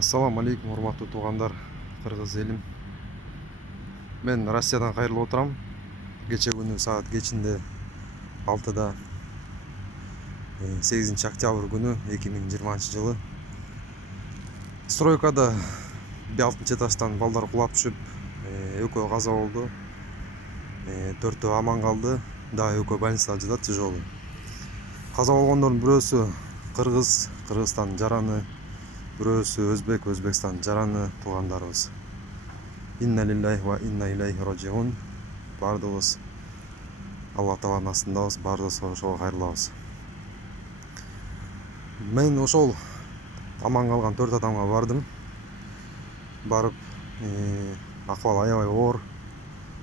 Ассаламу алейкум, урматтуу туугандар, кыргыз элим. Мен Россиядан кайрылып отурам. Кече күнү саат кечинде 6-да 8-октябрь күнү 2020-жылы стройкада 6-этаждан балдар кулап түшүп, экөө каза болду. 4-төө аман калды. Дагы экөө больницада жатат, тяжелый. Каза болгондордун бирөөсү Кыргызстан жараны, бирөөсү Өзбекстан жараны туугандарыбыз. Инна лиллахи ва инна илейхи раджиун. Бардыгыбыз Алла Тааланын астындабыз, бардыгыбыз ошого кайрылабыз. Мен ошол аман калган 4 адамга бардым. Барып, акыбалы аябай оор.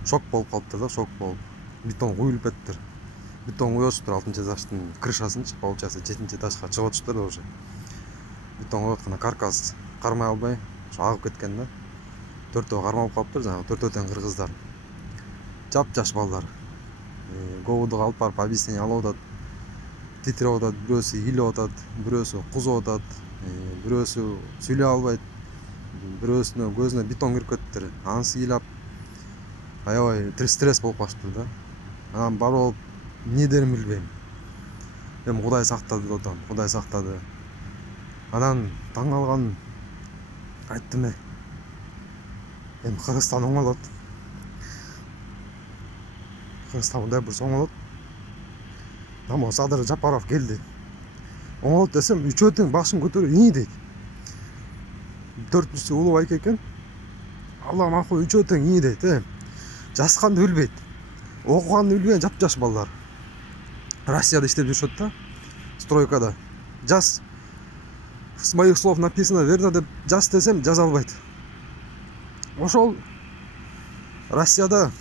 Шок болуп калыптыр да, шок болуп. Бетон куюлуп кетиптир. Бетон куюшуптур 6-этаждын крышасынчы, получается 7-этажга чыгып атыштыр да уже. Бетон коюп атканда каркас кармай албай, ошо агып кеткен да. 4төө кармалып калыптыр, жанагы 4 тең кыргыздар. Жап-жаш балдар. Говудуга алып барып объяснение алып атат. Титирип атат, бирөөсү ыйлап атат, бирөөсү кузуп атат, бирөөсү сүйлөй албайт. Бирөөсүнүн көзүнө бетон кирип кетиптир. Анысы ыйлап аябай стресс болуп калыштыр да. Анан бар болуп эмне дерин билбейм. Эми Кудай сактады деп атам, Кудай сактады. Анан таң калган айттым, эми Кыргызстан оңолот. Кыргызстан мындай бир оңолот. Намо Садыр Жапаров келди. Оңолот десем, үчөө тең башын көтөрүп ии дейт. 4-үнчүсү улуу байке экен. Алла макул үчөө тең ии дейт, Жасканды билбейт. Окуганды билбеген жап-жаш балдар. Россияда иштеп жүрүшөт да. Стройкада. Жас. С моих слов написано верно деп жас десем жаза албайт. Ошол Россияда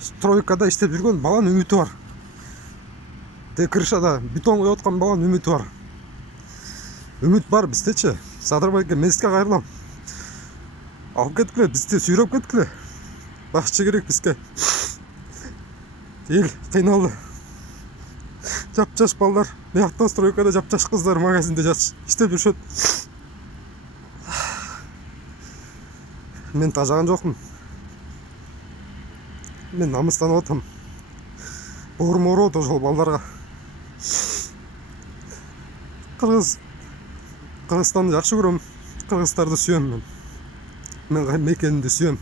стройкада иштеп жүргөн баланын үмүтү бар. Крышада бетон коюп аткан баланын үмүтү бар. Үмүт бар биздечи. Садыр байке, мен сизге кайрылам. Алып кеткиле, бизди сүйрөп кеткиле. Башчы керек бизге. Эл кыйналды. Жап-жаш балдар, биякта стройкада жап-жаш кыздар магазинде иштеп жүрүшөт. Мен тажаган жокмун. Мен намыстанып атам. Боорум ооруп ошол балдарга. Кыргызстанды жакшы көрөм. Кыргыздарды сүйөм мен. Мен мекенimди сүйөм.